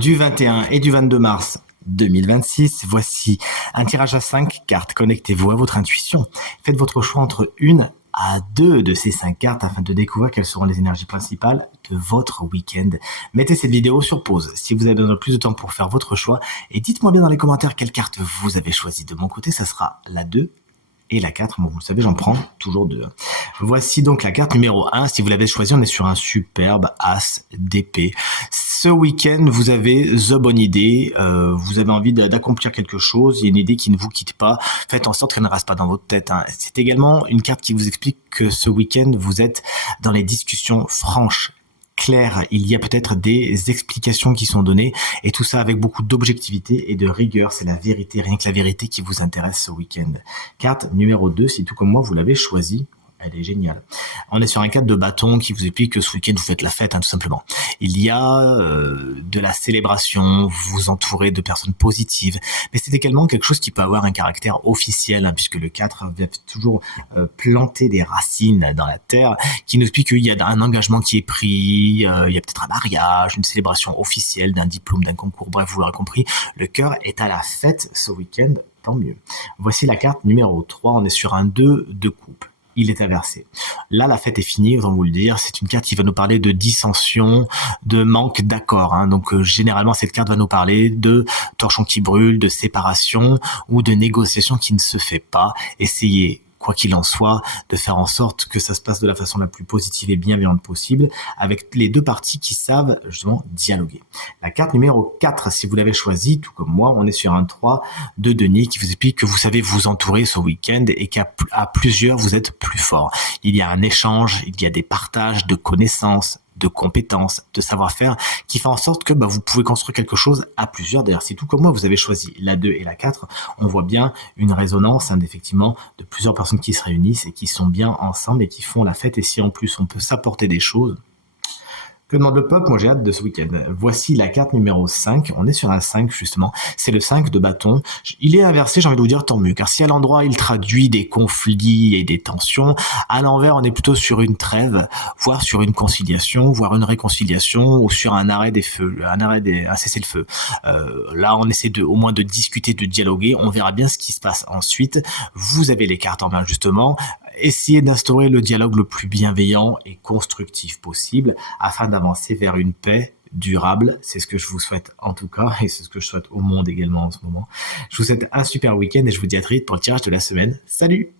du 21 et du 22 mars 2026. Voici un tirage à 5 cartes. Connectez-vous à votre intuition. Faites votre choix entre une à deux de ces 5 cartes afin de découvrir quelles seront les énergies principales de votre week-end. Mettez cette vidéo sur pause si vous avez besoin de plus de temps pour faire votre choix et dites-moi bien dans les commentaires quelle carte vous avez choisi. De mon côté, ça sera la 2 et la 4, bon, vous le savez, j'en prends toujours 2. Voici donc la carte numéro 1. Si vous l'avez choisi, on est sur un superbe As d'épée. Ce week-end, vous avez the bonne idée. Vous avez envie d'accomplir quelque chose. Il y a une idée qui ne vous quitte pas. Faites en sorte qu'elle ne reste pas dans votre tête. C'est également une carte qui vous explique que ce week-end, vous êtes dans les discussions franches, clair, il y a peut-être des explications qui sont données et tout ça avec beaucoup d'objectivité et de rigueur. C'est la vérité, rien que la vérité qui vous intéresse ce week-end. Carte numéro 2, si tout comme moi vous l'avez choisie, elle est géniale. On est sur un cadre de bâton qui vous explique que ce week-end vous faites la fête, tout simplement. Il y a de la célébration, vous vous entourez de personnes positives, mais c'est également quelque chose qui peut avoir un caractère officiel, puisque le 4 va toujours planter des racines dans la terre, qui nous explique qu'il y a un engagement qui est pris, il y a peut-être un mariage, une célébration officielle d'un diplôme, d'un concours, bref, vous l'aurez compris, le cœur est à la fête ce week-end, tant mieux. Voici la carte numéro 3, on est sur un 2 de coupe. Il est inversé. Là, la fête est finie, autant vous le dire. C'est une carte qui va nous parler de dissension, de manque d'accord. Donc, généralement, cette carte va nous parler de torchon qui brûle, de séparation ou de négociation qui ne se fait pas. Essayez, quoi qu'il en soit, de faire en sorte que ça se passe de la façon la plus positive et bienveillante possible, avec les deux parties qui savent justement dialoguer. La carte numéro 4, si vous l'avez choisie, tout comme moi, on est sur un 3 de denier qui vous explique que vous savez vous entourer ce week-end et qu'à plusieurs, vous êtes plus fort. Il y a un échange, il y a des partages de connaissances, de compétences, de savoir-faire, qui fait en sorte que vous pouvez construire quelque chose à plusieurs. D'ailleurs, si tout comme moi, vous avez choisi la 2 et la 4, on voit bien une résonance, effectivement, de plusieurs personnes qui se réunissent et qui sont bien ensemble et qui font la fête. Et si en plus, on peut s'apporter des choses, que demande le peuple? Moi, j'ai hâte de ce week-end. Voici la carte numéro 5. On est sur un 5, justement. C'est le 5 de bâton. Il est inversé, j'ai envie de vous dire, tant mieux. Car si à l'endroit, il traduit des conflits et des tensions, à l'envers, on est plutôt sur une trêve, voire sur une conciliation, voire une réconciliation, ou sur un arrêt des feux, un cessez-le-feu. Là, on essaie au moins de discuter, de dialoguer. On verra bien ce qui se passe ensuite. Vous avez les cartes en main, justement. Essayez d'instaurer le dialogue le plus bienveillant et constructif possible afin d'avancer vers une paix durable. C'est ce que je vous souhaite en tout cas et c'est ce que je souhaite au monde également en ce moment. Je vous souhaite un super week-end et je vous dis à très vite pour le tirage de la semaine. Salut!